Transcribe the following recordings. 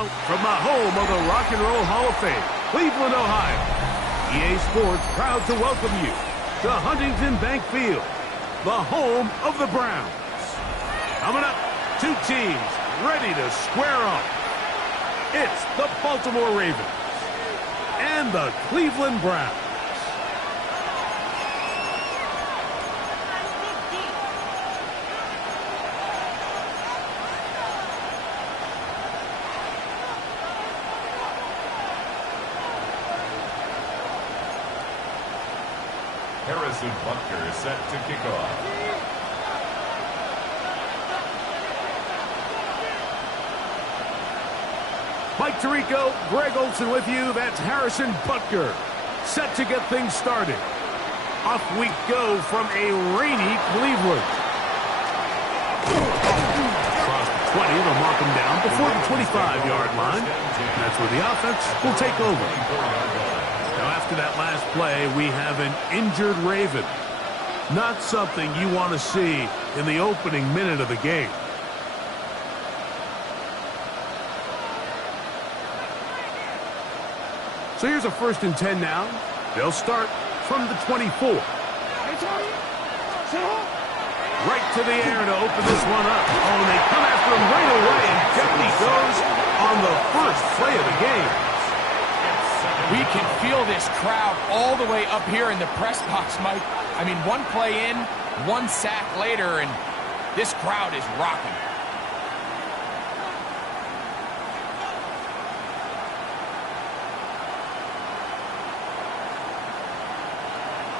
Now, from the home of the Rock and Roll Hall of Fame, Cleveland, Ohio, EA Sports proud to welcome you to Huntington Bank Field, the home of the Browns. Coming up, two teams ready to square off. It's the Baltimore Ravens and the Cleveland Browns. Harrison Butker is set to kick off. Mike Tirico, Greg Olsen with you. That's Harrison Butker, set to get things started. Off we go from a rainy Cleveland. Across the 20, they'll mark him down before the 25-yard line. That's where the offense will take over. Now, after that last play, we have an injured Raven. Not something you want to see in the opening minute of the game. So here's a 1st and 10 now. They'll start from the 24. Right to the air to open this one up. Oh, and they come after him right away, and down he goes on the first play of the game. We can feel this crowd all the way up here in the press box, Mike. I mean, one play in, one sack later, and this crowd is rocking.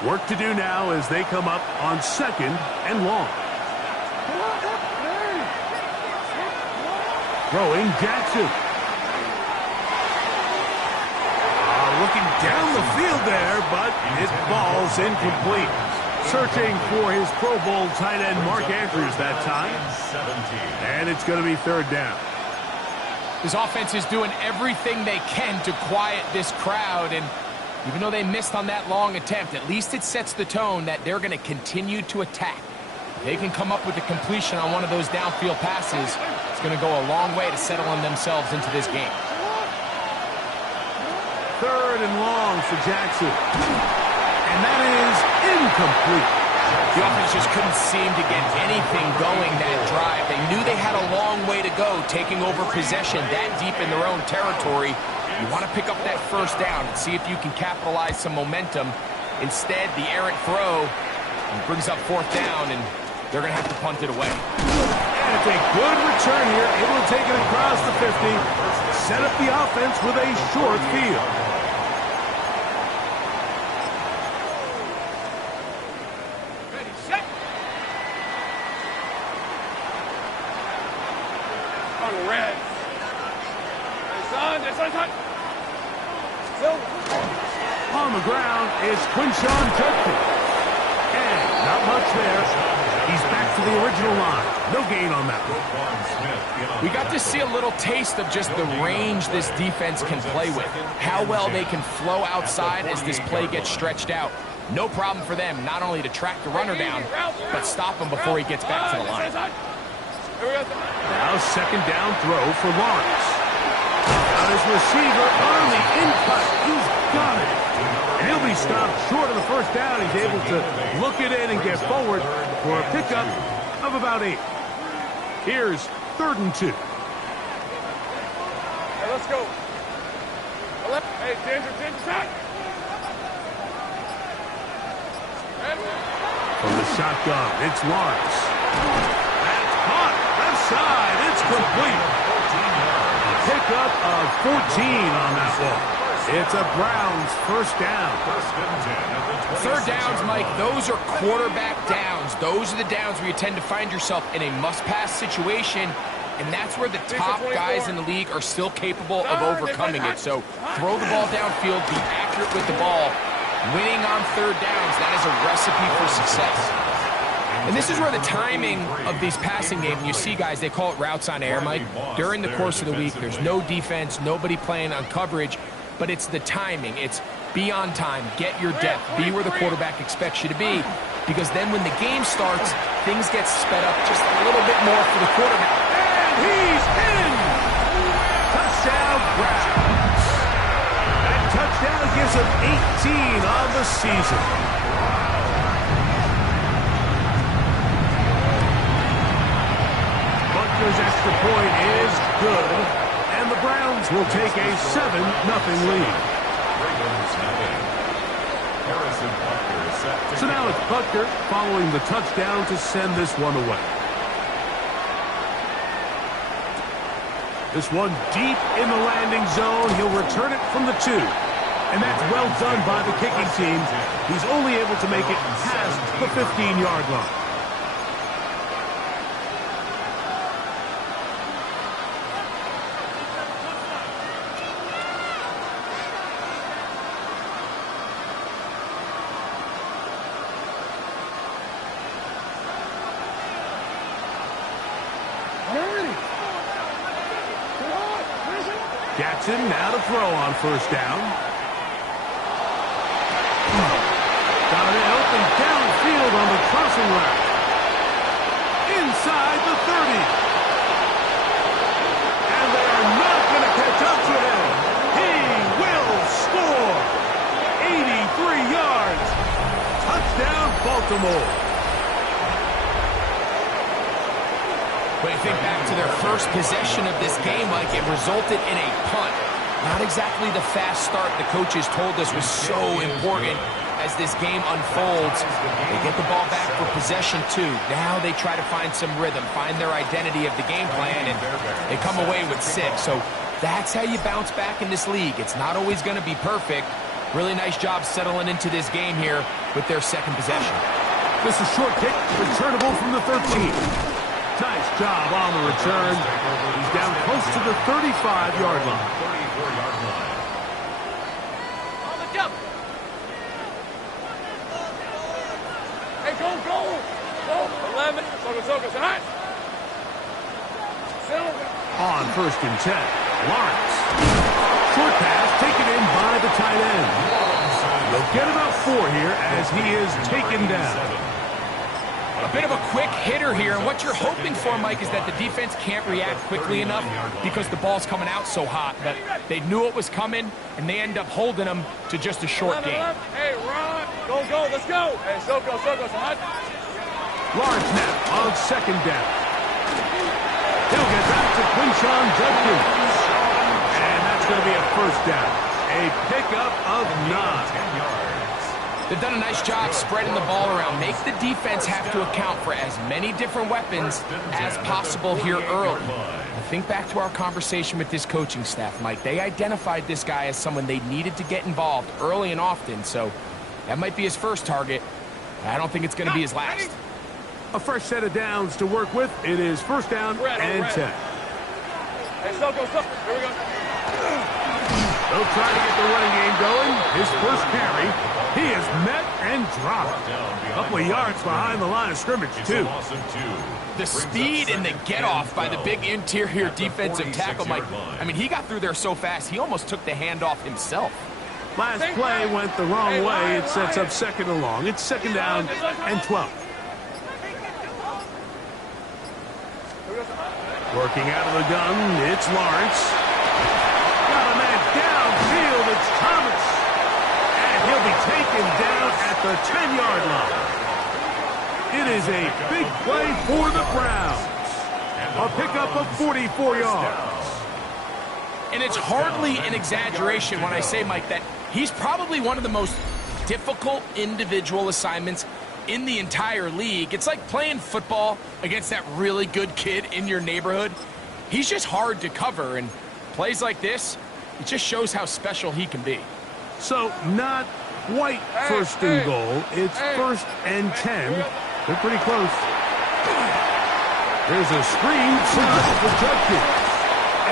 Work to do now as they come up on 2nd and long. Throwing Jackson. Looking down the field there, but his ball's incomplete. Searching for his Pro Bowl tight end Mark Andrews that time. And it's going to be 3rd down. This offense is doing everything they can to quiet this crowd, and even though they missed on that long attempt, at least it sets the tone that they're going to continue to attack. If they can come up with a completion on one of those downfield passes, it's going to go a long way to settling themselves into this game. 3rd and long for Jackson. And that is incomplete. The offense just couldn't seem to get anything going that drive. They knew they had a long way to go, taking over possession that deep in their own territory. You want to pick up that 1st down and see if you can capitalize some momentum. Instead, the errant throw brings up 4th down, and they're going to have to punt it away. And it's a good return here, able to take it across the 50. Set up the offense with a short field. Ready, set. On red. Son. On the ground is Quinshon Judkins. And not much there. He's back to the original line. No gain on that one. We got to see a little taste of just the range this defense can play with. How well they can flow outside as this play gets stretched out. No problem for them not only to track the runner down, but stop him before he gets back to the line. Now 2nd down throw for Lawrence. Now his receiver on the in-cut. He's got it. And he'll be stopped short of the 1st down. He's able to look it in and get forward for a pickup of about 8. Here's 3rd and 2. Hey, let's go. Hey, Ginger, side. From the shotgun, it's Lawrence. That's caught. Left side. It's complete. A pickup of 14 on that one. It's a Browns 1st down. 3rd downs, Mike, those are quarterback downs. Those are the downs where you tend to find yourself in a must-pass situation, and that's where the top guys in the league are still capable of overcoming it. So throw the ball downfield, be accurate with the ball. Winning on 3rd downs, that is a recipe for success. And this is where the timing of these passing games, you see guys, they call it routes on air, Mike. During the course of the week, there's no defense, nobody playing on coverage, but it's the timing. It's be on time, get your depth, be where the quarterback expects you to be, because then when the game starts, things get sped up just a little bit more for the quarterback. And he's in! Touchdown! loss of 18 on the season. Butker's extra point is good, and the Browns will take a 7-0 lead. So now it's Butker following the touchdown to send this one away. This one deep in the landing zone. He'll return it from the 2. And that's well done by the kicking team. He's only able to make it past the 15-yard line. Jackson now to throw on first down. Got it open downfield on the crossing route. Inside the 30. And they are not going to catch up to him. He will score. 83 yards. Touchdown, Baltimore. When you think back to their first possession of this game, Mike, it resulted in a punt. Not exactly the fast start the coaches told us was so important as this game unfolds. They get the ball back for possession 2. Now they try to find some rhythm, find their identity of the game plan, and they come away with 6. So that's how you bounce back in this league. It's not always going to be perfect. Really nice job settling into this game here with their second possession. This is short kick, returnable from the 13. Nice job on the return. He's down close to the 35-yard line. 34-yard line. On the jump. Hey, go. Go. 11. Soka. Hot. Silver. On first and 10, Lawrence. Short pass taken in by the tight end. They'll get about 4 here as he is taken down. A bit of a quick hitter here, and what you're hoping for, Mike, is that the defense can't react quickly enough because the ball's coming out so hot. But they knew it was coming, and they end up holding them to just a short game. Hey, Ron, go, let's go. Hey, Soko, hot. Lawrence now on second down. He'll get back to Quinshon Judkins. And that's going to be a first down. A pickup of 9. They've done a nice job spreading the ball around. Make the defense have to account for as many different weapons as possible here early. I think back to our conversation with this coaching staff, Mike. They identified this guy as someone they needed to get involved early and often, so that might be his first target. I don't think it's going to be his last. A fresh set of downs to work with. It is first down and 10. Hey, Soko. Here we go. They'll try to get the running game going. His first carry. He is met and dropped. A couple of yards behind the line of scrimmage, too. The speed and the get-off by the big interior defensive tackle, Mike. I mean, he got through there so fast, he almost took the handoff himself. Last play went the wrong way. It sets up second and long. It's second down and 12. Working out of the gun, it's Lawrence. Got a man downfield. It's Thomas. He'll be taken down at the 10-yard line. It is a big play for the Browns. A pickup of 44 yards. And it's hardly an exaggeration when I say, Mike, that he's probably one of the most difficult individual assignments in the entire league. It's like playing football against that really good kid in your neighborhood. He's just hard to cover, and plays like this, it just shows how special he can be. So, not quite first and goal. It's first and 10. They're pretty close. There's a screen for Judkins.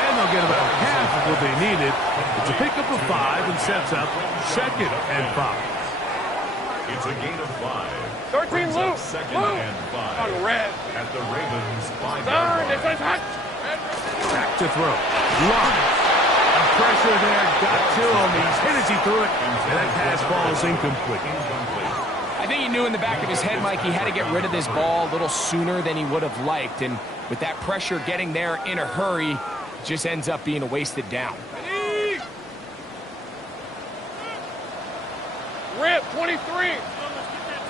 And they'll get about half of what they needed. It's a pickup of 5 and sets up second and 5. It's a gain of 5. 13 loop. Second and 5. On red. At the Ravens 5-yard Third. line. Back to throw. Lawrence. Pressure there got to him. He's hit as he threw it, and that pass falls incomplete. I think he knew in the back of his head, Mike, he had to get rid of this ball a little sooner than he would have liked, and with that pressure getting there in a hurry, it just ends up being a wasted down. 3.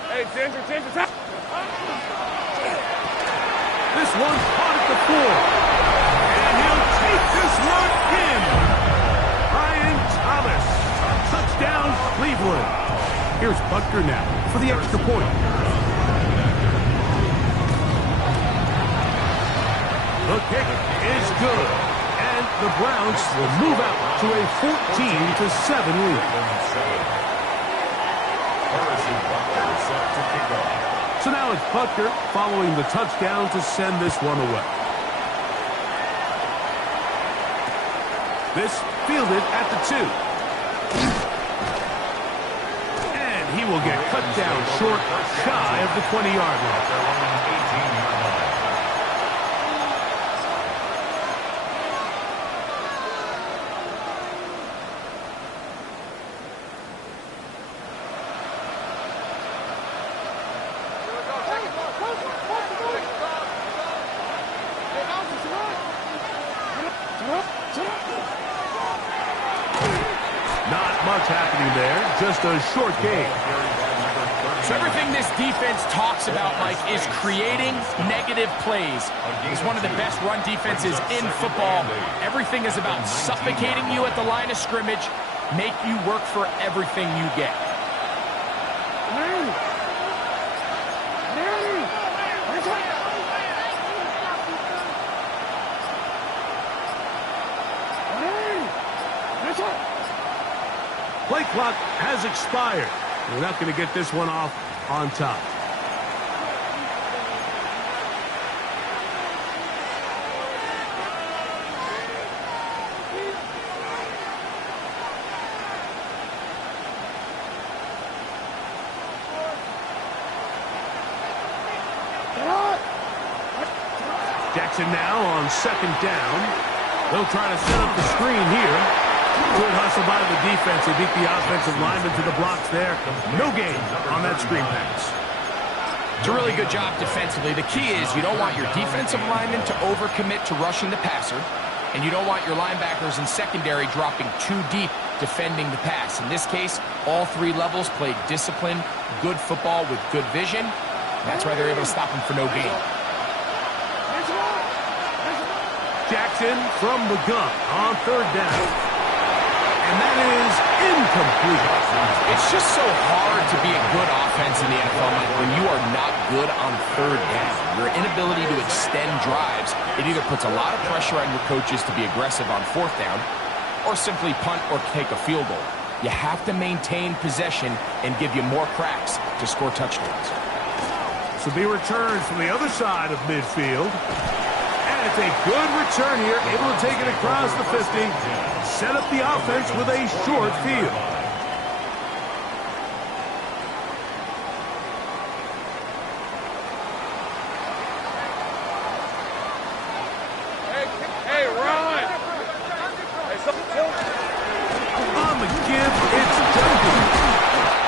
Hey, Ginger. This one's caught at the 4. And he'll take this one in. Brian Thomas. Touchdown, Cleveland. Here's Butker now for the extra point. The kick is good. And the Browns will move out to a 14-7 lead. So now it's Butker following the touchdown to send this one away. This fielded at the 2. And he will get cut down short, shy of the 20-yard line. Not much happening there, just a short game. So everything this defense talks about, Mike, is creating negative plays. It's one of the best run defenses in football. Everything is about suffocating you at the line of scrimmage, make you work for everything you get. Play clock has expired. We're not going to get this one off on top. Jackson now on second down. They'll try to set up the screen here. Good hustle by the defense. They beat the offensive lineman to the blocks there. No gain on that screen pass. It's a really good job defensively. The key is you don't want your defensive linemen to overcommit to rushing the passer, and you don't want your linebackers and secondary dropping too deep defending the pass. In this case, all 3 levels played disciplined, good football with good vision. That's why they're able to stop him for no gain. Jackson from the gun on third down. And that is incomplete. It's just so hard to be a good offense in the NFL, Mike, when you are not good on third down. Your inability to extend drives, it either puts a lot of pressure on your coaches to be aggressive on fourth down or simply punt or take a field goal. You have to maintain possession and give you more cracks to score touchdowns. So be returned from the other side of midfield. And it's a good return here, able to take it across the 50. Set up the offense with a short field. Hey, Ron! On the give, it's Duncan.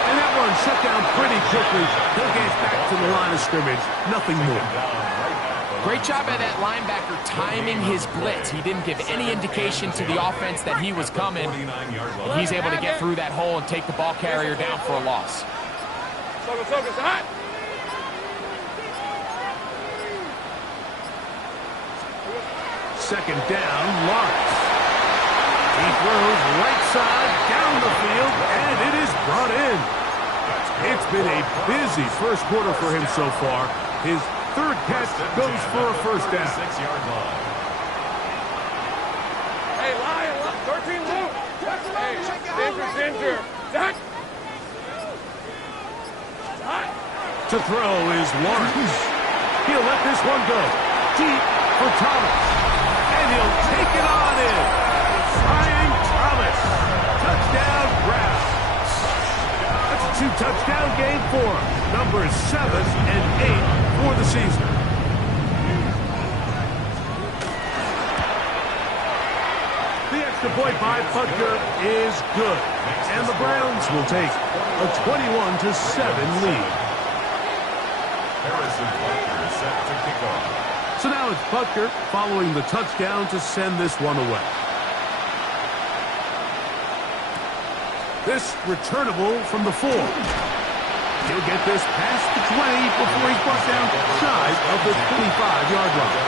And that one shut down pretty quickly. He'll get back to the line of scrimmage. Nothing more. Great job by that linebacker timing his blitz. He didn't give any indication to the offense that he was coming. And he's able to get through that hole and take the ball carrier down for a loss. Focus, hot! Second down, Lawrence. He throws right side down the field, and it is brought in. It's been a busy first quarter for him so far. His third catch goes for a first down. 6-yard line. Hey, Lion, 13 Luke. Hey, Ginger. To throw is Lawrence. He'll let this one go. Deep for Thomas. And he'll take it on in. Brian Thomas. Touchdown Browns. That's a 2-touchdown game for him. Numbers 7 and 8 for the season. The extra point by Butker is good. And the Browns will take a 21-7 lead. Harrison Butker is set to kick off. So now it's Butker following the touchdown to send this one away. This returnable from the 4. He'll get this past the 20 before he's brought down shy of the 25-yard line.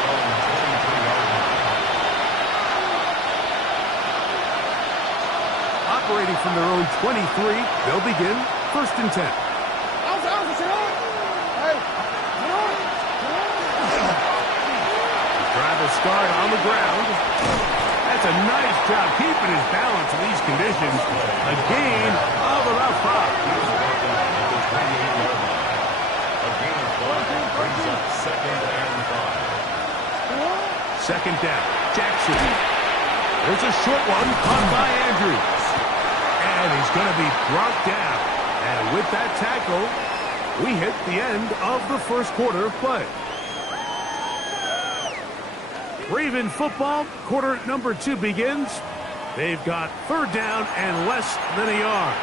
Operating from their own 23, they'll begin 1st and 10. Driver start on the ground. That's a nice job keeping his balance in these conditions. A gain of about 5. Second down, Jackson. There's a short one caught by Andrews. And he's going to be brought down. And with that tackle, we hit the end of the first quarter of play. Raven football, quarter number 2 begins. They've got 3rd down and less than a yard.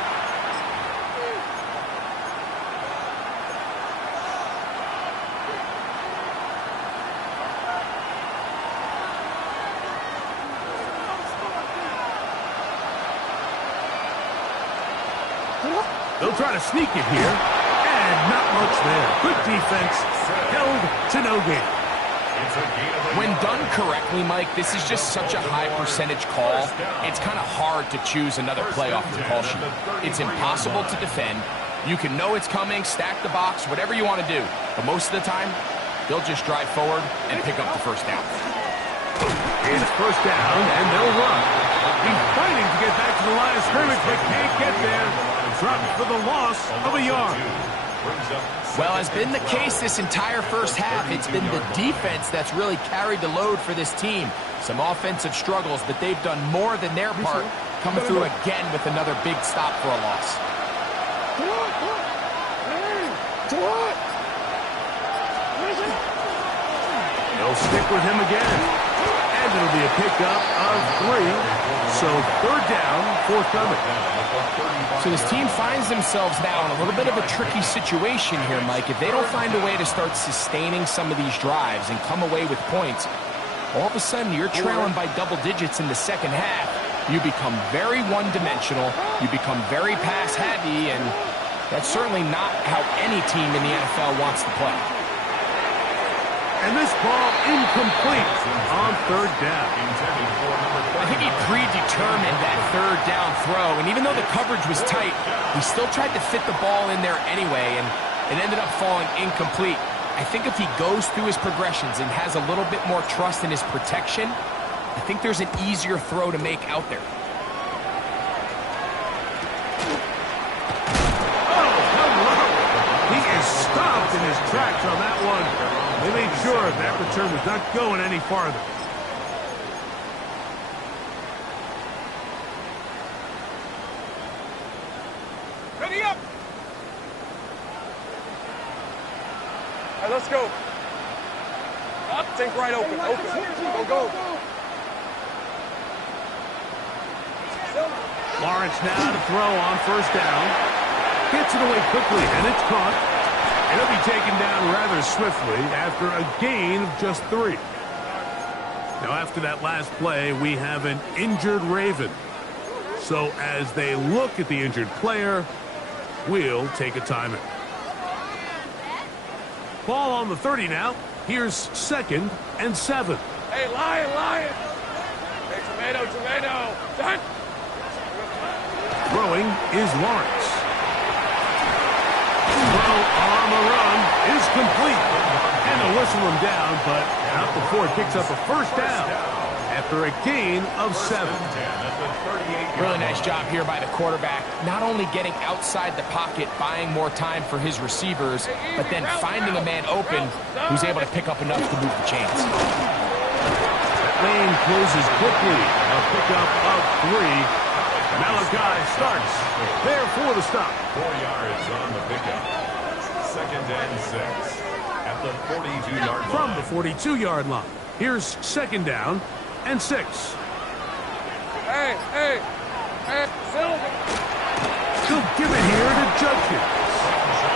They'll try to sneak it here, and not much there. Good defense, held to no gain. When done correctly, Mike, this is just such a high percentage call. It's kind of hard to choose another play off the call sheet. It's impossible to defend. You can know it's coming, stack the box, whatever you want to do. But most of the time, they'll just drive forward and pick up the 1st down. It's 1st down, and they'll run. He's fighting to get back to the line of scrimmage, but can't get there. Dropped for the loss of a yard. Well, has been the case this entire first half. It's been the defense that's really carried the load for this team. Some offensive struggles, but they've done more than their part, coming through again with another big stop for a loss. They'll stick with him again. And it'll be a pickup of 3. So 3rd down, forthcoming. So this team finds themselves now in a little bit of a tricky situation here, Mike. If they don't find a way to start sustaining some of these drives and come away with points, all of a sudden you're trailing by double digits in the second half. You become very one-dimensional. You become very pass-heavy, and that's certainly not how any team in the NFL wants to play. And this ball incomplete on 3rd down. I think he predetermined that 3rd down throw, and even though the coverage was tight, he still tried to fit the ball in there anyway, and it ended up falling incomplete. I think if he goes through his progressions and has a little bit more trust in his protection, I think there's an easier throw to make out there. Oh, hello! He is stopped in his tracks on that one. They made sure that return was not going any farther. Ready up! All right, let's go. Up, think right open. Open. Go. Lawrence now to throw on 1st down. Gets it away quickly, and it's caught. And he'll be taken down rather swiftly after a gain of just 3. Now, after that last play, we have an injured Raven. So as they look at the injured player, we'll take a timeout. Ball on the 30 now. Here's 2nd and 7. Hey, Lion. Hey, tomato. Done. Throwing is Lawrence. Throw on the run is complete. And they'll whistle him down, but not before it picks up a 1st down after a gain of 7. Really nice job here by the quarterback, not only getting outside the pocket, buying more time for his receivers, but then finding a man open who's able to pick up enough to move the chains. That lane closes quickly. A pickup of 3. Malachi starts there for the stop. 4 yards on the pickup. 2nd and 6 at the 42-yard line. From the 42-yard line. Here's 2nd down and 6. Hey, Silver. He'll give it here to Judkins.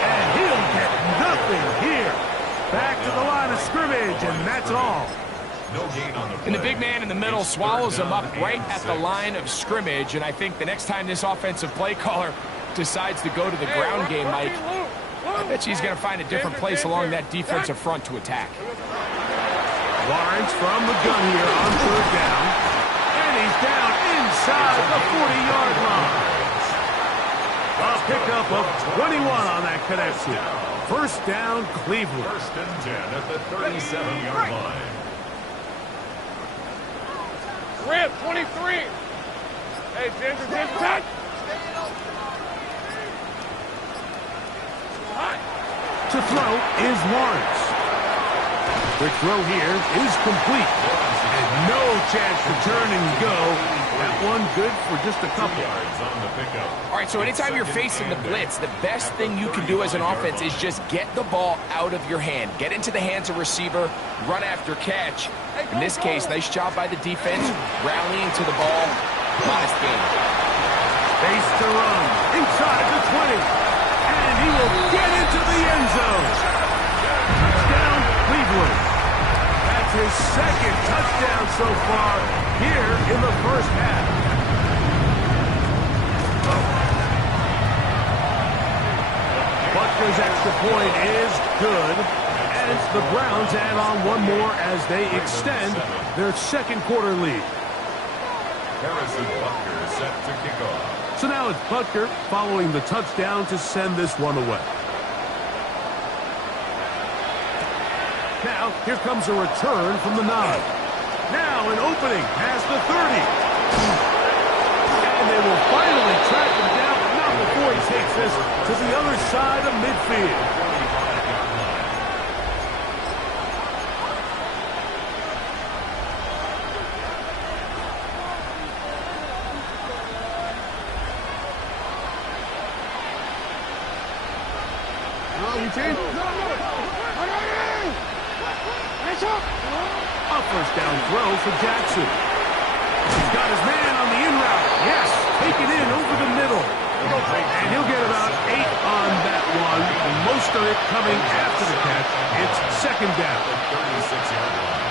And he'll get nothing here. Back to the line of scrimmage, and that's all. No gain on the play. And the big man in the middle swallows him up right at the line of scrimmage, and I think the next time this offensive play caller decides to go to the ground game, Mike, I bet you he's going to find a different place along that defensive front to attack. Lawrence from the gun here on third down. And he's down inside the 40-yard line. A pickup of 21 on that connection. First down, Cleveland. First and 10 at the 37-yard line. Rip, 23. Hey, Ginger, touch. To throw is Lawrence. The throw here is complete. And no chance to turn and go. That one good for just a couple. Yards on the pickup. All right, so anytime you're facing the blitz, the best thing you can do as an offense is just get the ball out of your hand. Get into the hands of receiver, run after catch. In this case, nice job by the defense, rallying to the ball. Honest game. Face to run. Inside the 20. And he will get into the end zone. Touchdown, Cleveland. That's his second touchdown so far here in the first half. Butker's extra point is good. And the Browns add on one more as they extend their second quarter lead. Harrison Butker set to kick off. So now it's Butker following the touchdown to send this one away. Now, here comes a return from the 9. Now an opening past the 30. And they will finally track him down, but not before he takes this to the other side of midfield. A first down throw for Jackson. He's got his man on the in route. Yes, take it in over the middle. And he'll get about 8 on that one. And most of it coming after the catch. It's second down. 36-yard line.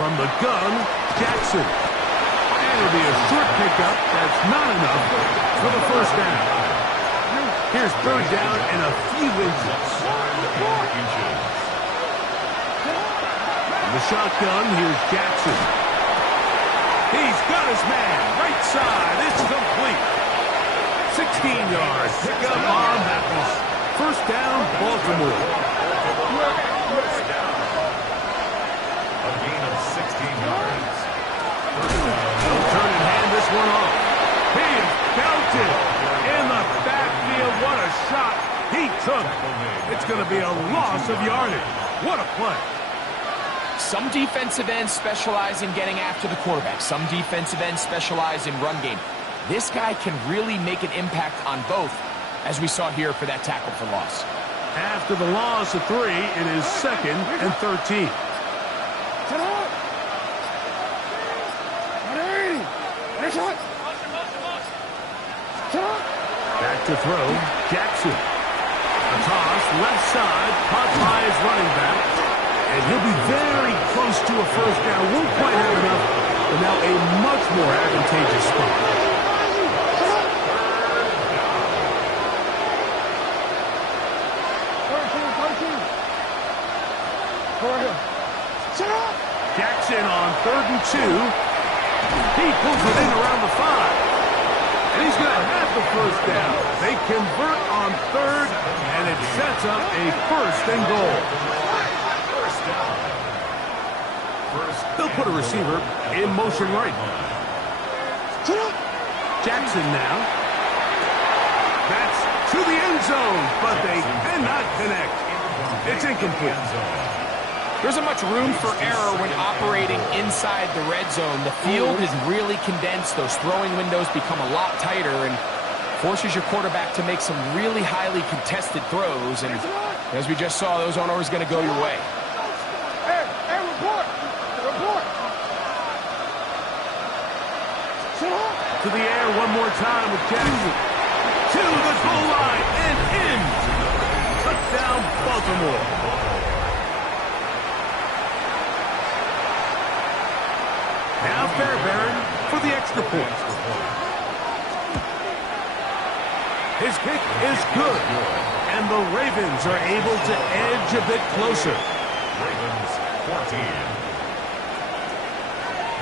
From the gun, Jackson. And it'll be a short pickup. That's not enough for the first down. Here's third down and a few inches. The shotgun, here's Jackson. He's got his man, right side, it's complete. 16 yards, pick up on that one. First down, Baltimore. A gain of 16 yards. He'll turn and hand this one off. He is belted in the backfield. What a shot he took. It's going to be a loss of yardage. What a play. Some defensive ends specialize in getting after the quarterback. Some defensive ends specialize in run game. This guy can really make an impact on both, as we saw here for that tackle for loss. After the loss of 3, it is second and 13. Back to throw, Jackson. A toss, left side, caught by his running back. And he'll be very close to a first down. Won't quite have enough, but now a much more advantageous spot. Jackson on 3rd and 2. He pulls it in around the 5. And he's going to have the first down. They convert on 3rd, and it sets up a first and goal. They'll put a receiver in motion right. Jackson now. That's to the end zone, but they cannot connect. It's incomplete. There isn't much room for error when operating inside the red zone. The field is really condensed. Those throwing windows become a lot tighter and forces your quarterback to make some really highly contested throws. And as we just saw, those aren't always going to go your way. To the air one more time with Jackson. To the goal line and in. Touchdown, Baltimore. Now Fairbairn for the extra point. His kick is good. And the Ravens are able to edge a bit closer. Ravens 14.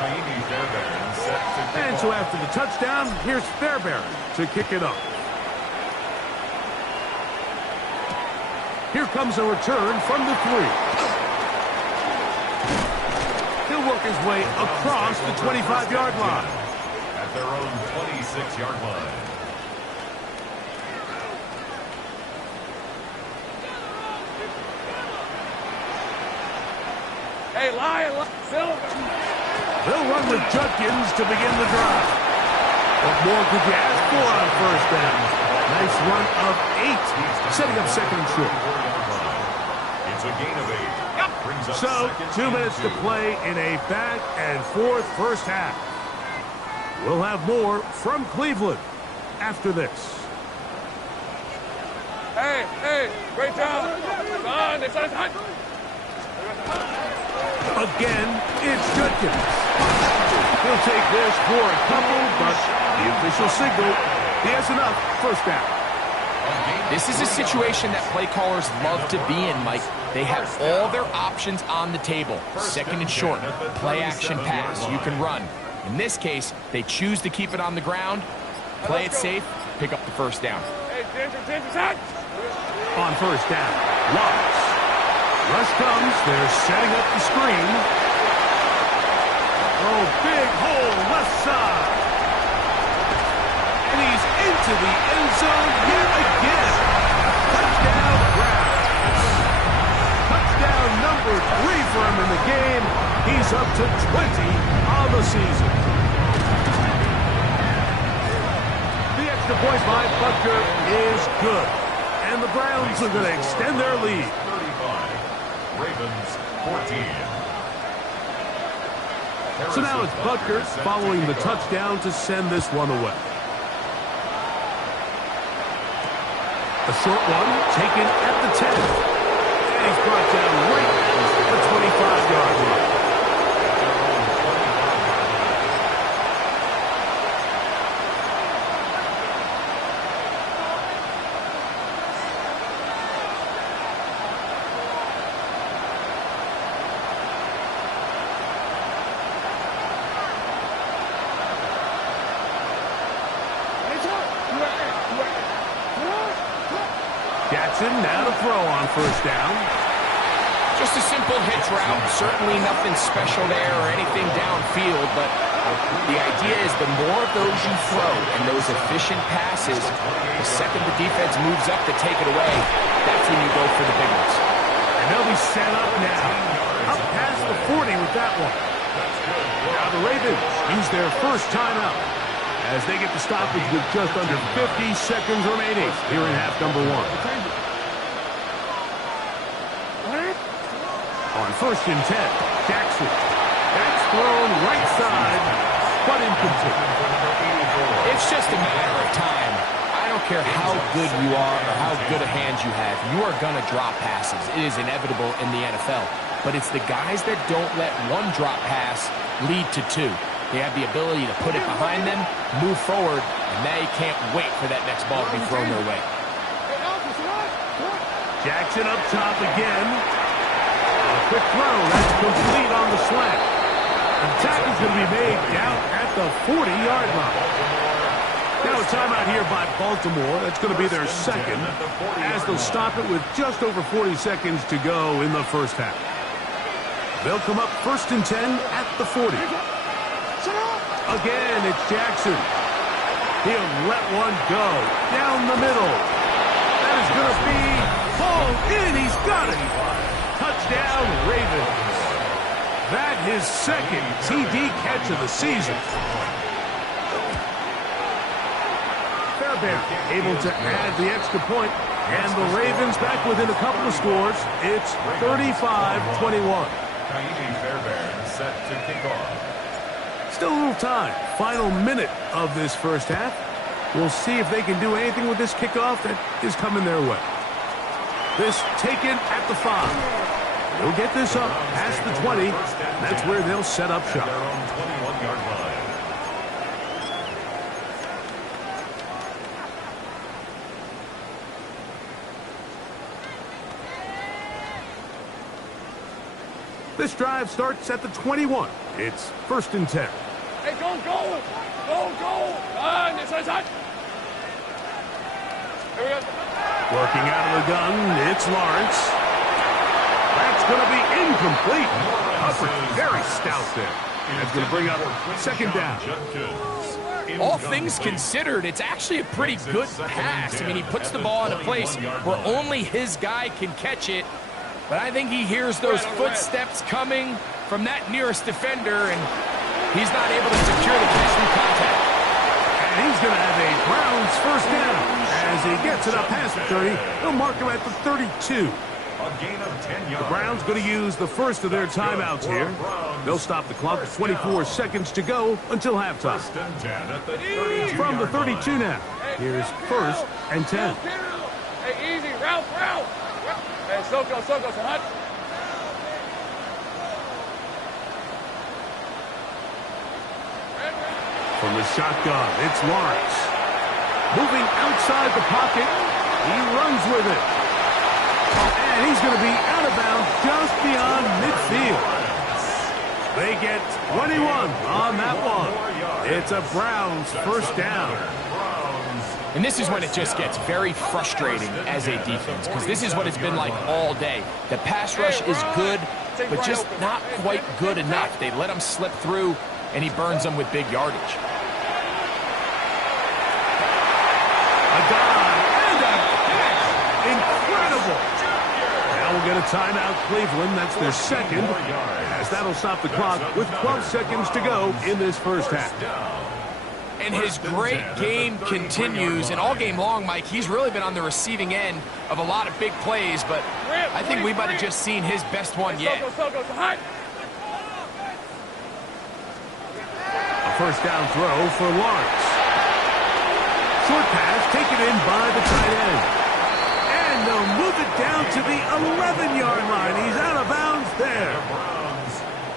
Naimi Fairbairn set to kick And so off. after the touchdown, here's Fairbairn to kick it off. Here comes a return from the 3. He'll work his way across the 25-yard line. At their own 26-yard line. Hey, Lion, Silver. They'll run with Judkins to begin the drive. What more could you ask for on first down? Nice run of 8, setting up second and short. It's a gain of 8. Brings up So, second 2 and minutes to 2. play in a back-and-forth first half. We'll have more from Cleveland after this. Hey, great job. Son, it's on. Again, it's Judkins. He'll take this for a couple, but the official signal, he has enough. First down. This is a situation that play callers love to be in, Mike. They have all their options on the table. Second and short, play action pass, you can run. In this case, they choose to keep it on the ground, play it safe, pick up the first down. Hey, Ginger, son. On first down, Watts. Rush comes, they're setting up the screen. Oh, big hole, left side. And he's into the end zone yet again. Touchdown, Browns. Touchdown number 3 for him in the game. He's up to 20 on the season. The extra point by Butker is good. And the Browns are going to extend their lead. 35. Ravens 14. So now it's Butker following the touchdown to send this one away. A short one taken at the 10. And he's brought down right at the 25-yard line. Jackson now to throw on first down. Just a simple hitch route, certainly nothing special there or anything downfield, but the idea is the more of those you throw and those efficient passes, the second the defense moves up to take it away, that's when you go for the big ones. And they'll be set up now. Up past the 40 with that one. Now the Ravens use their first timeout as they get the stoppage with just under 50 seconds remaining here in half number 1. On first and 10, Jackson. That's thrown right side, but incomplete. It's just a matter of time. I don't care how good you are or how good a hand you have. You are going to drop passes. It is inevitable in the NFL. But it's the guys that don't let one drop pass lead to 2. They have the ability to put it behind them, move forward, and they can't wait for that next ball to be thrown their way. Jackson up top again. A quick throw. That's complete on the slant. The tackle's going to be made down at the 40-yard line. Now a timeout here by Baltimore. That's going to be their second, as they'll stop it with just over 40 seconds to go in the first half. They'll come up first and 10 at the 40. Again, it's Jackson. He'll let one go down the middle. That is going to be hauled in. He's got it. Touchdown, Ravens. That his second TD catch of the season. Fairbairn able to add the extra point, and the Ravens back within a couple of scores. It's 35-21. Naimi Fairbairn set to kick off. Still a little time. Final minute of this first half. We'll see if they can do anything with this kickoff that is coming their way. This taken at the 5. They'll get this up past the 20. That's where they'll set up shop. Their own 21-yard line. This drive starts at the 21. It's 1st and 10. Hey, go! Inside. Here we go. Working out of the gun, it's Lawrence. That's going to be incomplete. Hubbard very stout there. That's going to bring up 2nd down. All things considered, it's actually a pretty good pass. I mean, he puts the ball in a place where only his guy can catch it. But I think he hears those footsteps coming from that nearest defender, and he's not able to secure the catch through contact. And he's going to have a Browns 1st down. As he gets it up past the 30, they'll mark him at the 32. A gain of 10 yards. The Browns going to use the first of their timeouts here. They'll stop the clock with 24 seconds to go until halftime. 1st and 10 at the 32 From the 32 line. now, here's 1st and 10. Hey, easy, Ralph. Hey, Soko, hot. From the shotgun, it's Lawrence. Moving outside the pocket, he runs with it. And he's going to be out of bounds just beyond midfield. They get 21 on that one. It's a Browns 1st down. And this is when it just gets very frustrating as a defense, because this is what it's been like all day. The pass rush is good, but just not quite good enough. They let him slip through, and he burns them with big yardage. A dive and a catch. Incredible. Now we'll get a timeout, Cleveland. That's their 2nd, as that'll stop the clock with 12 seconds to go in this 1st half. And his great game continues, and all game long, Mike, he's really been on the receiving end of a lot of big plays, but I think we might have just seen his best one yet. Soko, hot. A 1st down throw for Lawrence. Short pass taken in by the tight end. And they'll move it down to the 11-yard line. He's out of bounds there.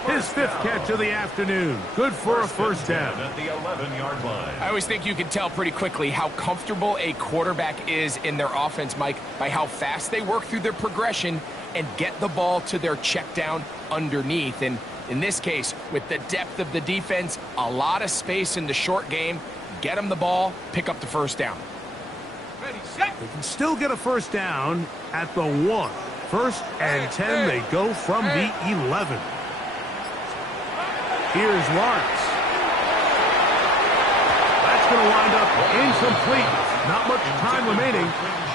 His 5th catch of the afternoon. Good for a 1st down. At the 11-yard line. I always think you can tell pretty quickly how comfortable a quarterback is in their offense, Mike, by how fast they work through their progression and get the ball to their check down underneath. And in this case, with the depth of the defense, a lot of space in the short game, get them the ball, pick up the 1st down. They can still get a 1st down at the 1. 1st and 10, they go from the 11. Here's Lawrence. That's going to wind up incomplete. Not much time remaining.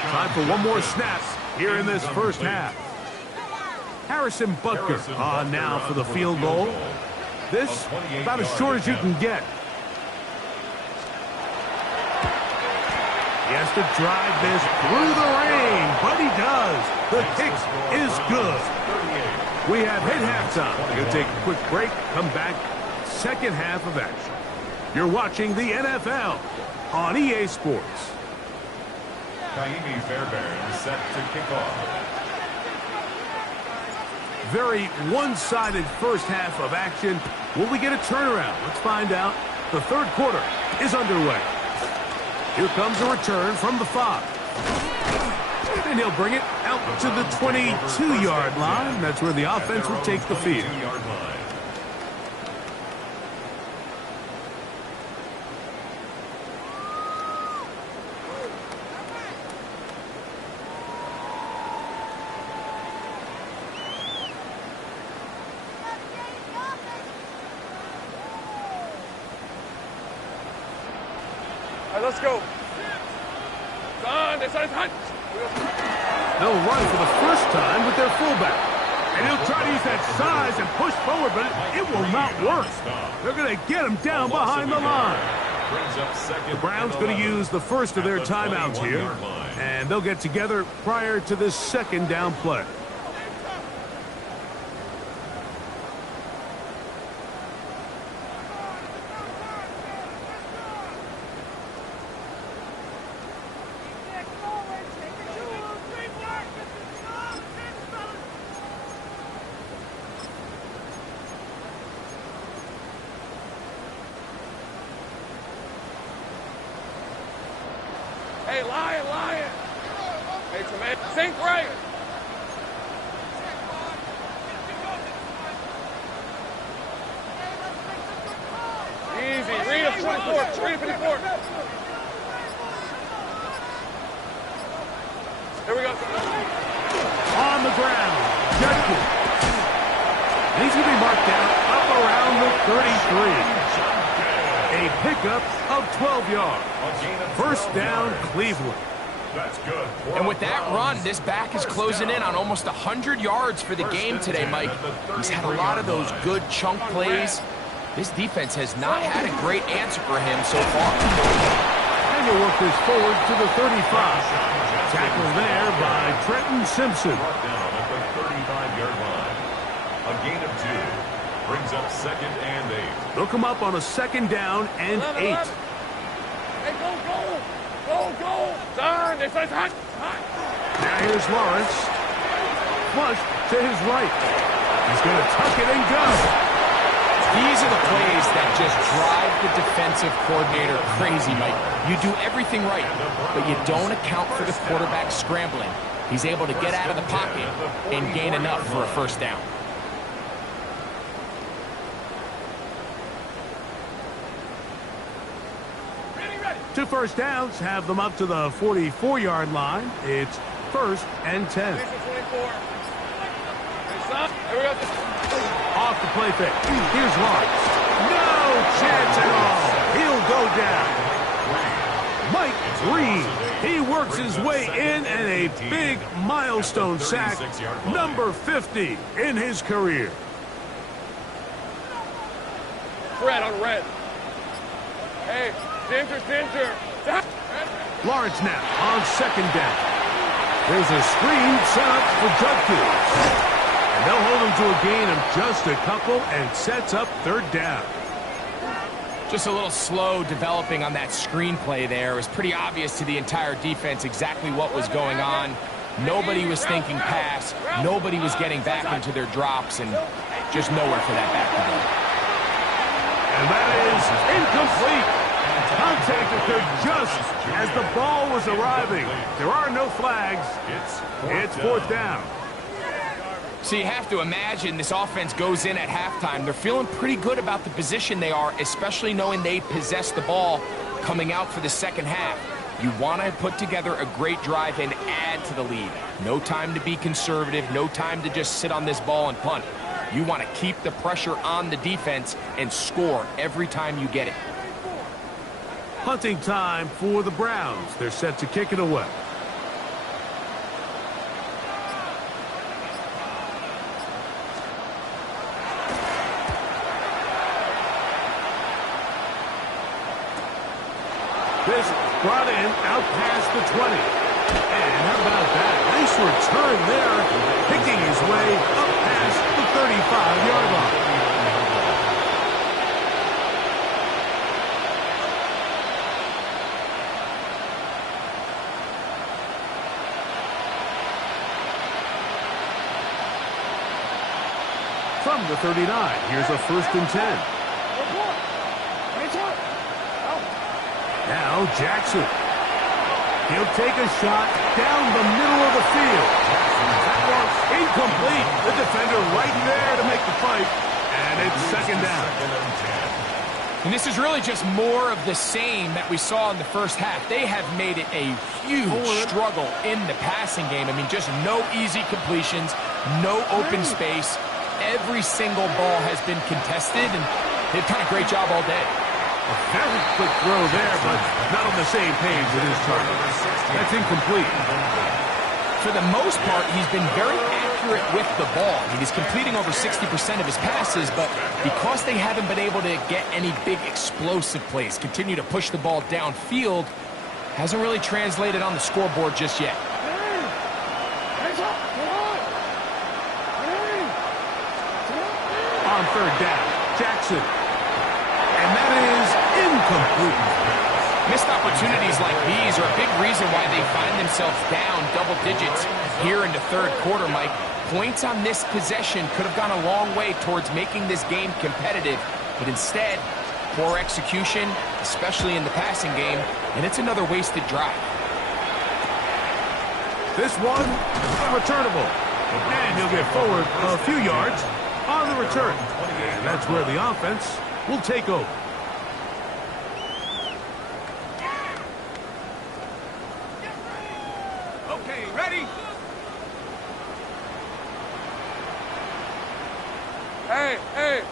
Time for one more snap here in this 1st half. Harrison Butker on now for the field goal. This about as short as you can get. He has to drive this through the rain, but he does. The kick is good. We have hit halftime. We're going to take a quick break, come back, 2nd half of action. You're watching the NFL on EA Sports. Kaimi Fairbairn set to kick off. Very one-sided 1st half of action. Will we get a turnaround? Let's find out. The 3rd quarter is underway. Here comes a return from the 5. And he'll bring it out to the 22-yard line. That's where the offense will take the field. All right, let's go. It's hot. They'll run for the 1st time with their fullback. And he'll try to use that size and push forward, but it will not work. They're going to get him down behind the line. The Browns going to use the 1st of their timeouts here. And they'll get together prior to this 2nd down play. Hey, Lion. Hey, Tremaine, think right. Screen at 54. Here we go. On the ground, Judkins. He's going to be marked down up around the 33. A pickup of 12 yards. First down, Cleveland. That's good. And with that run, this back is closing in on almost 100 yards for the game today, Mike. He's had a lot of those good chunk plays. This defense has not had a great answer for him so far. And he'll work this forward to the 35. Tackle there by Trenton Simpson. Brought down at the 35-yard line. A gain of 2 brings up 2nd and 8. They'll come up on a 2nd down and 8. Hey, go, go! Go, go! Turn! It's hot! Now here's Lawrence. Flush to his right. He's going to tuck it and go. These are the plays that just drive the defensive coordinator crazy, Mike. You do everything right, but you don't account for the quarterback scrambling. He's able to get out of the pocket and gain enough for a first down. Two first downs have them up to the 44-yard line. It's 1st and 10. Off the play fake. Here's Lawrence. No chance at all. He'll go down. Mike Reed. He works his way in and a big milestone sack. Number 50 in his career. Red on red. Hey, Ginger. Lawrence now on 2nd down. There's a screen set up for Judkins. And they'll hold him to a gain of just a couple and sets up 3rd down. Just a little slow developing on that screenplay there. It was pretty obvious to the entire defense exactly what was going on. Nobody was thinking pass. Nobody was getting back into their drops, and just nowhere for that back to go. And that is incomplete. Contact occurred just as the ball was arriving. There are no flags. It's 4th down. So you have to imagine this offense goes in at halftime. They're feeling pretty good about the position they are, especially knowing they possess the ball coming out for the second half. You want to put together a great drive and add to the lead. No time to be conservative, no time to just sit on this ball and punt. You want to keep the pressure on the defense and score every time you get it. Punting time for the Browns. They're set to kick it away. This brought in out past the 20. And how about that? Nice return there, picking his way up past the 35-yard line. From the 39, here's a 1st and 10. Now Jackson. He'll take a shot down the middle of the field. That one's incomplete. The defender right there to make the fight. And it's 2nd down. And this is really just more of the same that we saw in the first half. They have made it a huge struggle in the passing game. I mean, just no easy completions, no open space. Every single ball has been contested, and they've done a great job all day. A very quick throw there, but not on the same page with his target. That's incomplete. For the most part, he's been very accurate with the ball. I mean, he's completing over 60% of his passes, but because they haven't been able to get any big explosive plays, continue to push the ball downfield, hasn't really translated on the scoreboard just yet. On 3rd down, Jackson. And that is incomplete. Missed opportunities like these are a big reason why they find themselves down double digits here in the 3rd quarter, Mike. Points on this possession could have gone a long way towards making this game competitive, but instead, poor execution, especially in the passing game, and it's another wasted drive. This one, returnable. And he'll get forward a few yards on the return. And that's where the offense will take over. Hey, hey.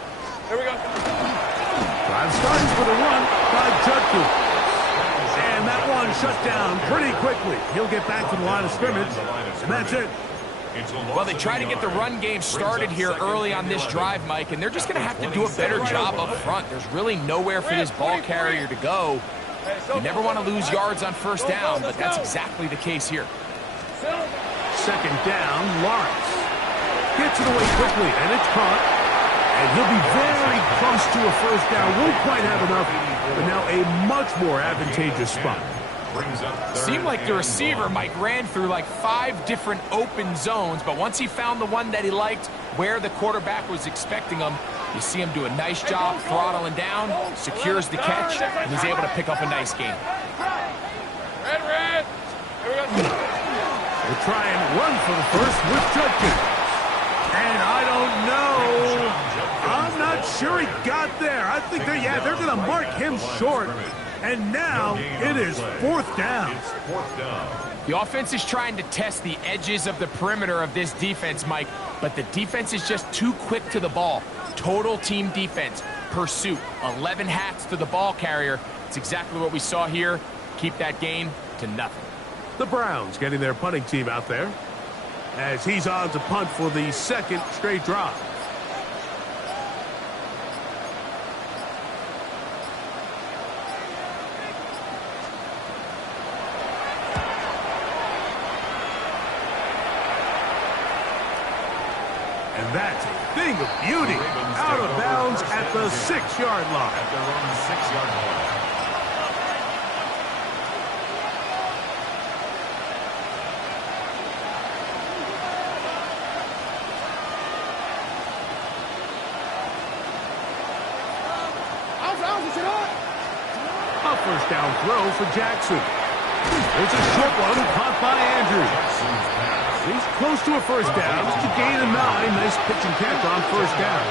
Here we go. Drive starts with a run by Judkins. And that one shut down pretty quickly. He'll get back to the line of scrimmage, and that's it. Well, they try to get the run game started here early on this drive, Mike, and they're just going to have to do a better job up front. There's really nowhere for this ball carrier to go. You never want to lose yards on first down, but that's exactly the case here. Second down, Lawrence gets it away quickly, and it's caught. And he'll be very close to a first down. Won't quite have enough, but now a much more advantageous spot. Seemed like the receiver, Mike, ran through like 5 different open zones, but once he found the one that he liked, where the quarterback was expecting him, you see him do a nice job throttling down, secures the catch, and he's able to pick up a nice gain. Red. Here we go. We'll try and run for the first with Judkins. And I don't know. I'm not sure he got there. I think they're going to mark him short. And now it is fourth down. The offense is trying to test the edges of the perimeter of this defense, Mike, but the defense is just too quick to the ball. Total team defense, pursuit, 11 hats to the ball carrier. It's exactly what we saw here. Keep that gain to nothing. The Browns getting their punting team out there as he's on to punt for the second straight drive. And that's a thing of beauty. Out of bounds at the 6-yard line. At their own 6-yard line. A first down throw for Jackson. It's a short one caught by Andrews. He's close to a first down. Just a gain of 9. Nice pitch and catch on first down.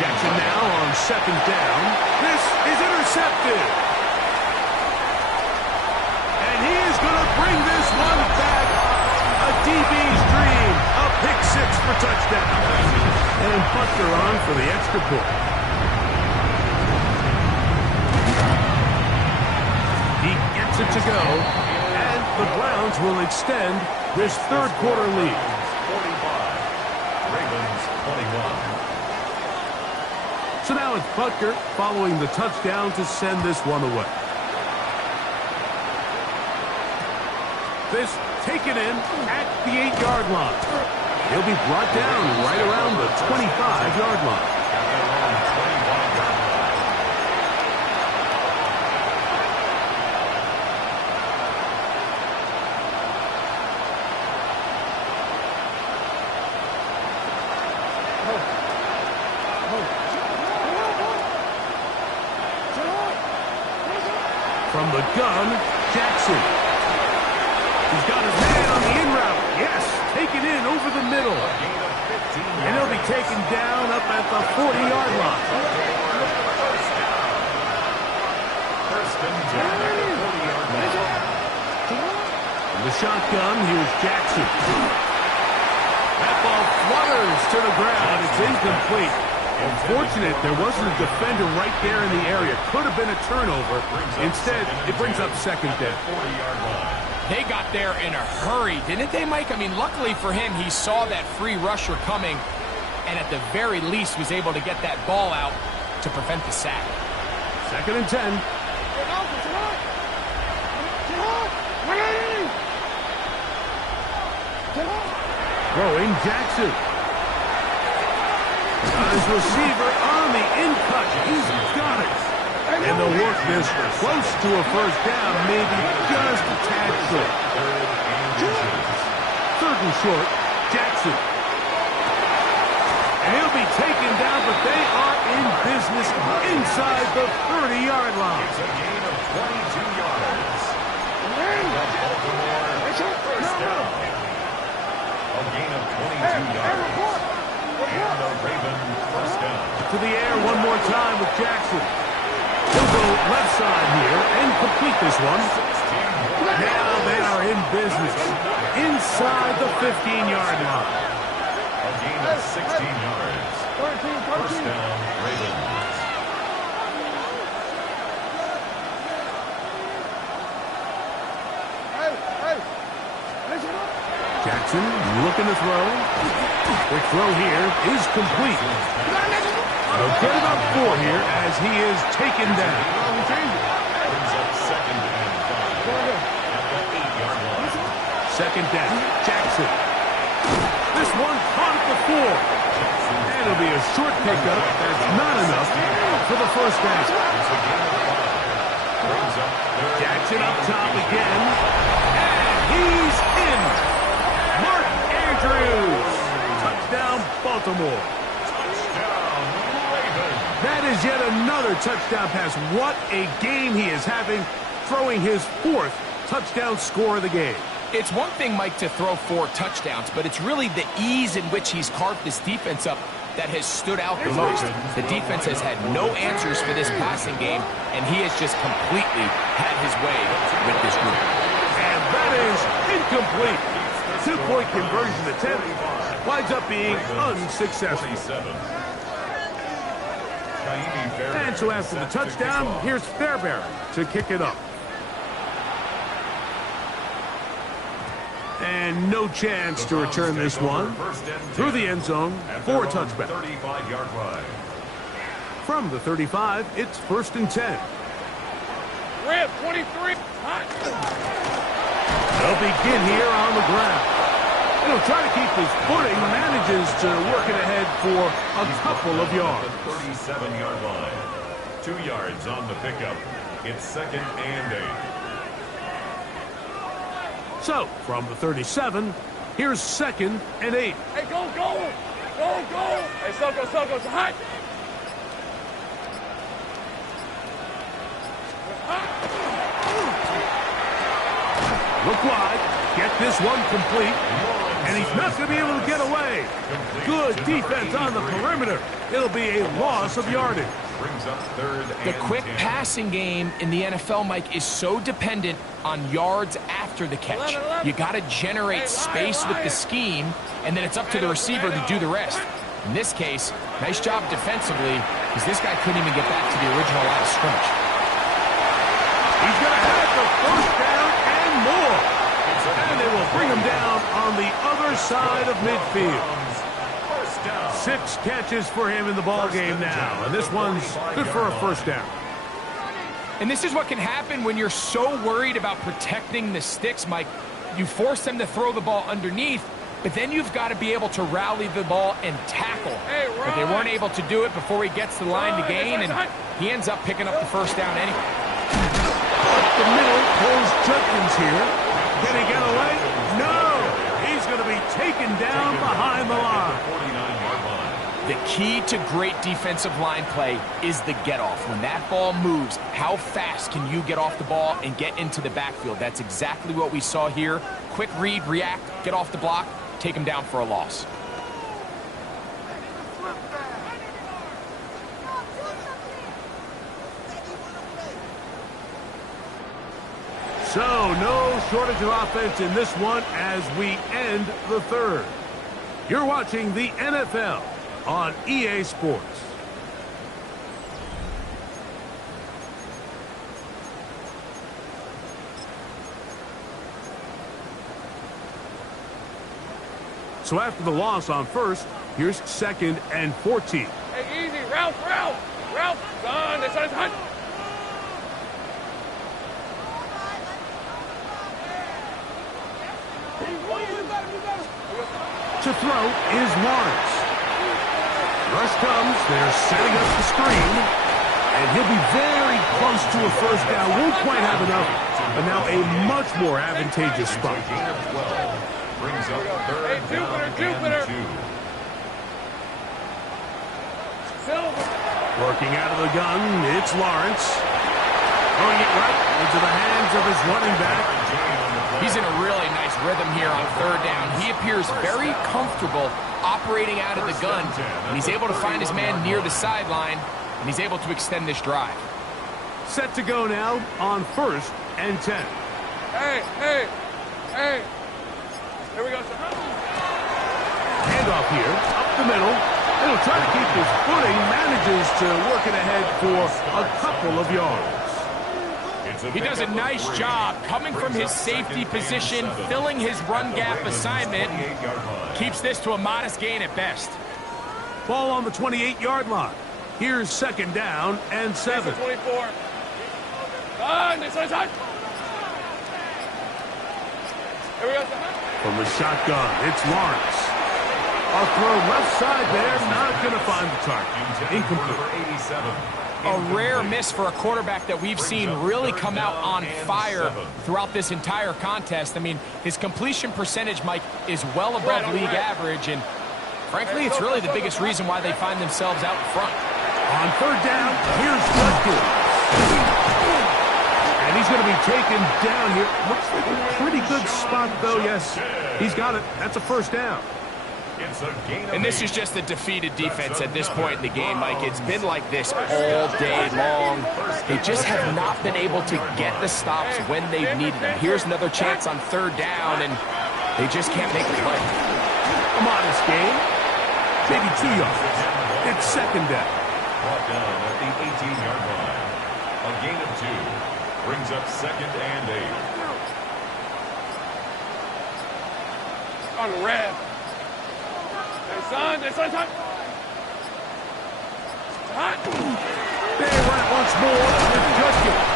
Jackson now on second down. This is intercepted. And he is going to bring this one back. A DB's dream. A pick 6 for touchdown. And Butker on for the extra point. He gets it to go. And the Browns will extend this third quarter lead. 45. Ravens 21. So now it's Butker following the touchdown to send this one away. This taken in at the 8-yard line. He'll be brought down right around the 25-yard line. From the gun, Jackson. He's got his man on the in route. Yes, taken in over the middle. And he'll be taken down up at the 40-yard line. From the shotgun, here's Jackson. That ball flutters to the ground. It's incomplete. Unfortunate, there wasn't a defender right there in the area. Could have been a turnover. Instead, it brings up second down. They got there in a hurry, didn't they, Mike? I mean, luckily for him, he saw that free rusher coming, and at the very least was able to get that ball out to prevent the sack. Second and 10. Throwing Jackson. Got his receiver on the in-cut. He's got it. And they'll work this close to a first down, maybe just a tad short. Third and short, Jackson. And he'll be taken down, but they are in business inside the 30-yard line. It's a gain of 22 yards. Baltimore first down. A gain of 22 yards. And the Raven first down. To the air one more time with Jackson. He'll go left side here and complete this one. 16 Now they are in business inside the 15-yard line. A gain of 16 yards. First down, Ravens. Jackson looking to throw. The throw here is complete. They'll get about 4 here as he is taken down. Brings up second and 5 at the 8-yard line. Second down, Jackson. This one caught at the 4. And it'll be a short pickup. That's not enough for the first down. It's a gain of 5. Brings up Jackson up top again. And he's in. Mark Andrews. Touchdown, Baltimore. Touchdown, Ravens. That is yet another touchdown pass. What a game he is having, throwing his 4th touchdown score of the game. It's one thing, Mike, to throw 4 touchdowns, but it's really the ease in which he's carved this defense up that has stood out the most. The defense has had no answers for this passing game, and he has just completely had his way with this group. And that is incomplete. 2-point conversion attempt winds up being unsuccessful. 37. And so after the touchdown, here's Fairbairn to kick it up. And no chance to return this one through the end zone for a touchback. 35-yard line. From the 35, it's 1st and 10. Rip, 23. They'll begin here on the ground. And he'll try to keep his footing, manages to work it ahead for a couple of yards. The 37-yard line. 2 yards on the pickup. It's 2nd and 8. So, from the 37, here's 2nd and 8. Hey, go, go. Go, go. Hey, Soko, it's hot. Look wide, get this one complete, and he's not going to be able to get away. Good defense on the perimeter. It'll be a loss of yardage. Brings up 3rd and The quick 10. passing game in the NFL, Mike, is so dependent on yards after the catch. You got to generate space with the scheme, and then it's up to the receiver to do the rest. In this case, nice job defensively, because this guy couldn't even get back to the original line of scrimmage. He's going to have the first down and more. And they will bring him down on the other side of midfield. 6 catches for him in the ball game now, and this one's good for a first down. And this is what can happen when you're so worried about protecting the sticks, Mike. You force them to throw the ball underneath, but then you've got to be able to rally the ball and tackle. But they weren't able to do it before he gets to the line to gain, and he ends up picking up the first down anyway. Up the middle, pulls Judkins here. Can he get away? No! He's going to be taken down behind the line. 49-yard line. The key to great defensive line play is the get-off. When that ball moves, how fast can you get off the ball and get into the backfield? That's exactly what we saw here. Quick read, react, get off the block, take him down for a loss. So, no shortage of offense in this one as we end the 3rd. You're watching the NFL on EA Sports. So after the loss on 1st, here's 2nd and 14. Hey, easy. Ralph. Done. This is hot. To throw is Lawrence. Rush comes, they're setting up the screen, and he'll be very close to a first down. Won't quite have enough, but now a much more advantageous spot. Gain of 12. Brings up 3rd down Jupiter. and 2. Working out of the gun, it's Lawrence. Throwing it right into the hands of his running back. He's in a really nice rhythm here on 3rd down. He appears very comfortable operating out of the gun, and he's able to find his man near the sideline, and he's able to extend this drive. Set to go now on 1st and 10. Hey. Here we go, sir. Handoff here, up the middle. And he'll try to keep his footing, manages to work it ahead for a couple of yards. He does a nice job coming from his safety position, filling his run gap assignment, keeps this to a modest gain at best. Ball on the 28-yard line. Here's second down and 7. 24. This side. Here we go, sir. From the shotgun, it's Lawrence. A throw left side there, not going to find the target. Incomplete. A rare miss for a quarterback that we've seen really come out on fire throughout this entire contest. I mean, his completion percentage, Mike, is well above league average, and frankly, it's really the biggest reason why they find themselves out in front. On third down, here's Judkins. And he's going to be taken down here. Looks like a pretty good spot, though. Yes, he's got it. That's a first down. And this is just a defeated defense at this point in the game, Mike. It's been like this all day long. They just have not been able to get the stops when they've needed them. Here's another chance on third down, and they just can't make the play. A modest gain, maybe 2 yards. It's second down. Brought down at the 18-yard line. A gain of 2 brings up second and 8. On the red. Son. They run it once more with Judkins.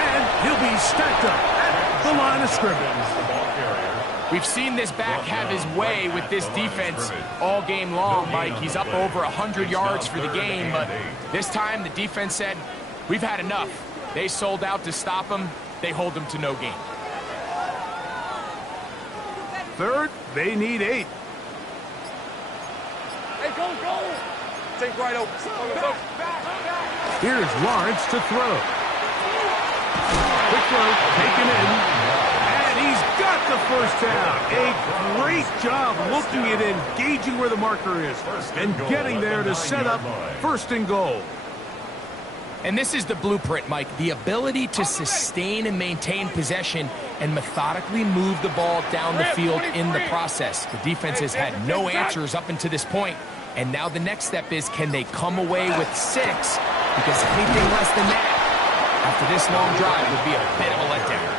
And he'll be stacked up at the line of scrimmage. We've seen this back have his way with this defense all game long, Mike. He's up over 100 yards for the game, but this time the defense said, we've had enough. They sold out to stop him. They hold him to no gain. Third, they need 8. Hey, go. Think right open. Here's Lawrence to throw. Quick throw, taken in. And he's got the first down. A great job looking at engaging where the marker is and getting there to set up first and goal. And this is the blueprint, Mike. The ability to sustain and maintain possession and methodically move the ball down the field in the process. The defense has had no answers up until this point, and now the next step is, can they come away with 6? Because anything less than that after this long drive would be a bit of a letdown.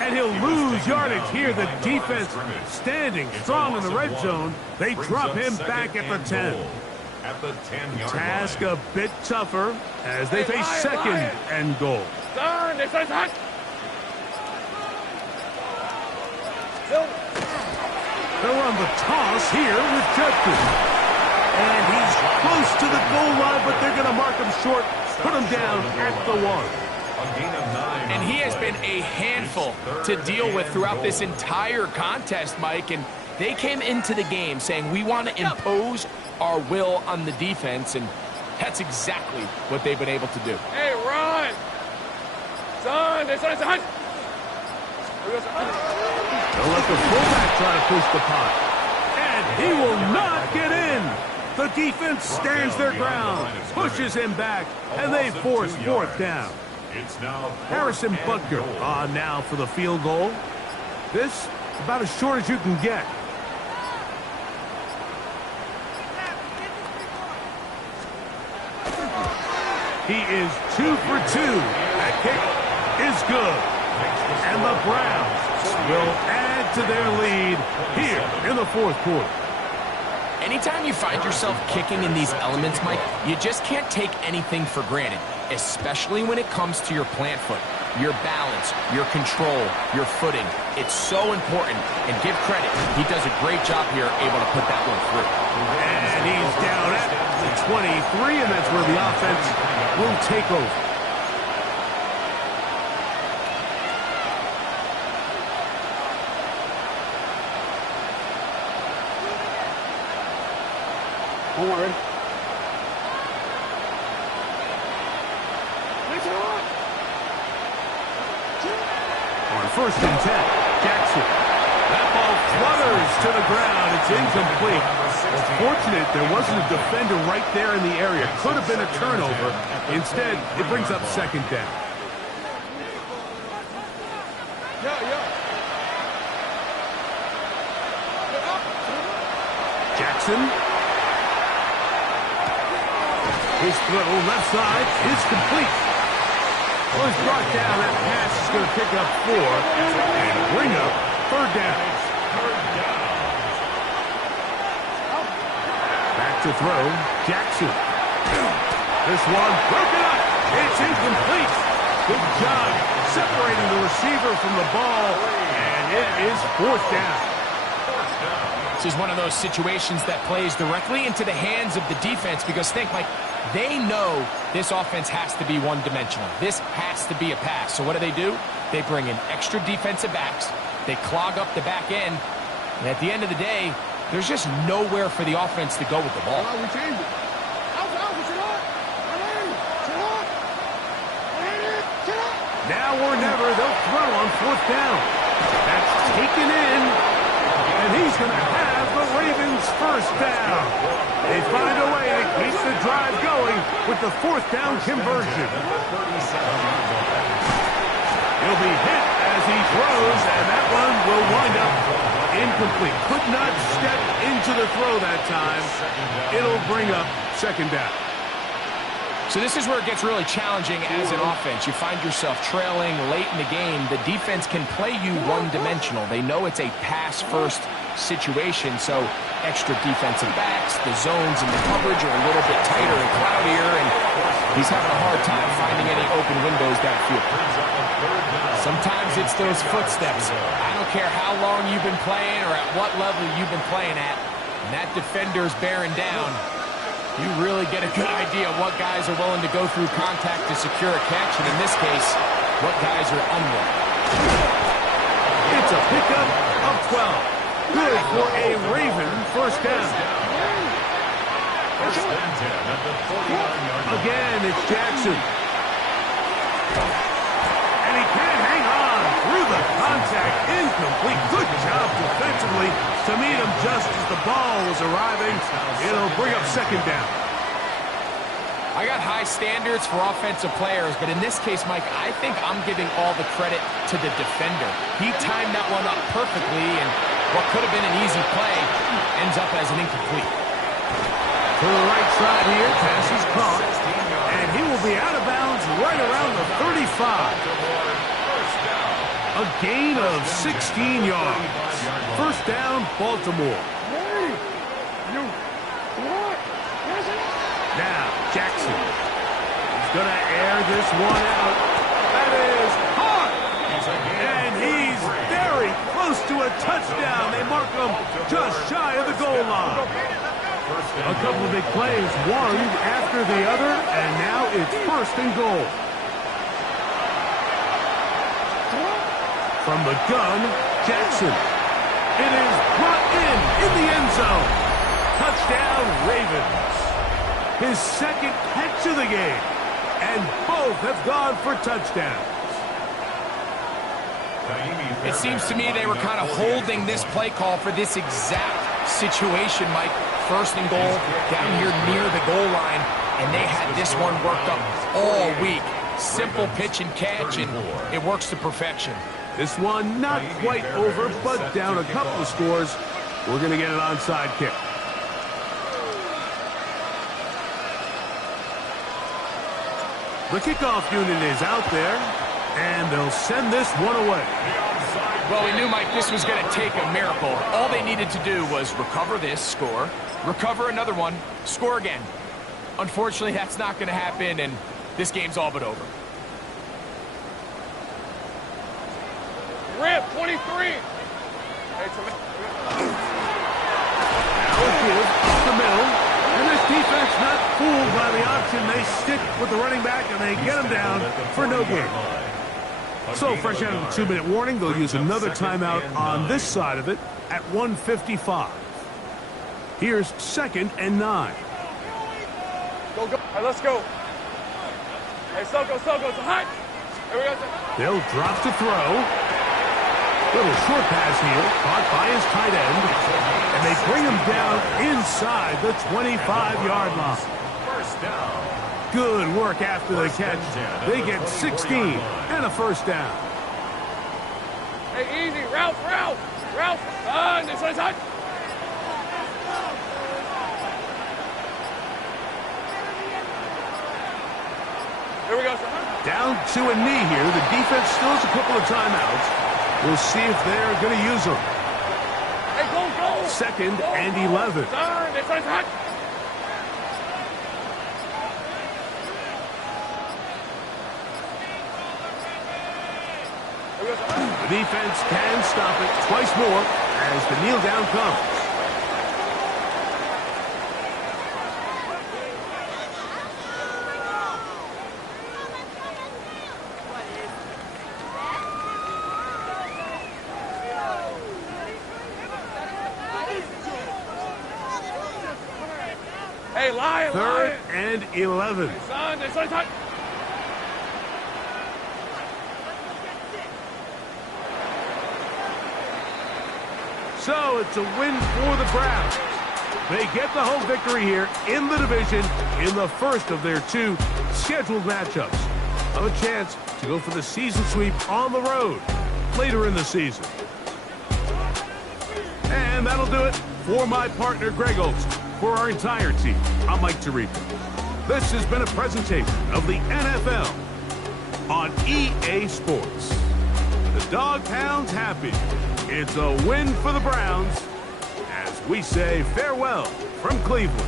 And he'll lose yardage here. The defense standing strong in the red zone. They drop him back at the 10. At the 10-yard Task line. a bit tougher as they face second and goal. They'll run the toss here with Judkins. And he's close to the goal line, but they're going to mark him short, put him down at the 1. A gain of 9. And he has been a handful to deal with throughout this entire contest, Mike. And they came into the game saying, we want to impose our will on the defense, and that's exactly what they've been able to do. Hey, run! Son. They'll let the fullback try to push the punt. And he will not get in. The defense stands their ground, pushes him back, and they force fourth down. It's now Harrison Butker on now for the field goal. This about as short as you can get. He is 2 for 2. That kick is good. And the Browns will add to their lead here in the fourth quarter. Anytime you find yourself kicking in these elements, Mike, you just can't take anything for granted, especially when it comes to your plant foot, your balance, your control, your footing. It's so important, and give credit. He does a great job here able to put that one through. And he's down at the 23, and that's where the offense will take over. Don't worry. On first and 10, Jackson. That ball flutters to the ground. It's incomplete. Well, fortunate there wasn't a defender right there in the area. Could have been a turnover. Instead, it brings up second down. Jackson. His throw left side is complete. Well, he's brought down. That pass is going to pick up 4 and bring up third down. Back to throw. Jackson. This one broken up. It's incomplete. Good job separating the receiver from the ball, and it is fourth down. This is one of those situations that plays directly into the hands of the defense because think, Mike, they know this offense has to be one-dimensional. This has to be a pass. So what do? They bring in extra defensive backs. They clog up the back end. And at the end of the day, there's just nowhere for the offense to go with the ball. Now or never, they'll throw on fourth down. That's taken in, and he's going to have the Ravens first down. They find a way to keep the drive going with the fourth down conversion. He'll be hit as he throws, and that one will wind up incomplete. Could not step into the throw that time. It'll bring up second down. So this is where it gets really challenging as an offense. You find yourself trailing late in the game. The defense can play you one-dimensional. They know it's a pass-first situation, so extra defensive backs, the zones and the coverage are a little bit tighter and cloudier, and he's having a hard time finding any open windows downfield. Sometimes it's those footsteps. I don't care how long you've been playing or at what level you've been playing at, and that defender's bearing down. You really get a good idea of what guys are willing to go through contact to secure a catch, and in this case, what guys are unwilling. It's a pickup of 12. Good for a Raven first down. Again, it's Jackson. And he can't hang on through the contact. Incomplete. Good job defensively to meet him just as the ball was arriving. It'll bring up second down. I got high standards for offensive players, but in this case, Mike, I think I'm giving all the credit to the defender. He timed that one up perfectly, and what could have been an easy play ends up as an incomplete. To the right side here, pass is caught, and he will be out of bounds right around the 35. A gain of 16 yards. First down, Baltimore. Now, Jackson. He's going to air this one out. That is hard. And he's very close to a touchdown. They mark him just shy of the goal line. A couple of big plays, one after the other, and now it's first and goal. From the gun, Jackson. It is brought in the end zone. Touchdown, Ravens. His second catch of the game, and both have gone for touchdowns. It seems to me they were kind of holding this play call for this exact situation, Mike. First and goal, down here near the goal line, and they had this one worked up all week. Simple pitch and catch, and it works to perfection. This one not quite over, but down a couple of scores. We're going to get an onside kick. The kickoff unit is out there, and they'll send this one away. Well, we knew, Mike, this was going to take a miracle. All they needed to do was recover this, score, recover another one, score again. Unfortunately, that's not going to happen, and this game's all but over. Rip, 23. Now a give up the middle. And this defense not fooled by the option. They stick with the running back, and they get him down for no gain. So, fresh out of the 2-minute warning, they'll use another timeout on this side of it at 1:55. Here's second and 9. Go, go. All right, let's go. Hey, Soko, it's hot. Here we go. They'll drop to throw. Little short pass here, caught by his tight end, and they bring him down inside the 25-yard line. First down. Good work after the catch. They get 16 and a first down. Hey, easy, Ralph. This one's hot. Down to a knee here. The defense still has a couple of timeouts. We'll see if they're going to use them. Hey, go, go. 2nd and 11. Turn, it's hot. The defense can stop it twice more as the kneel down comes. Hey, Lion, 3rd and 11. Son, it's hot. So it's a win for the Browns. They get the home victory here in the division in the first of their 2 scheduled matchups. Have a chance to go for the season sweep on the road later in the season. And that'll do it for my partner, Greg Olsen. For our entire team, I'm Mike Tirico. This has been a presentation of the NFL on EA Sports. The Dog Pound's happy. It's a win for the Browns as we say farewell from Cleveland.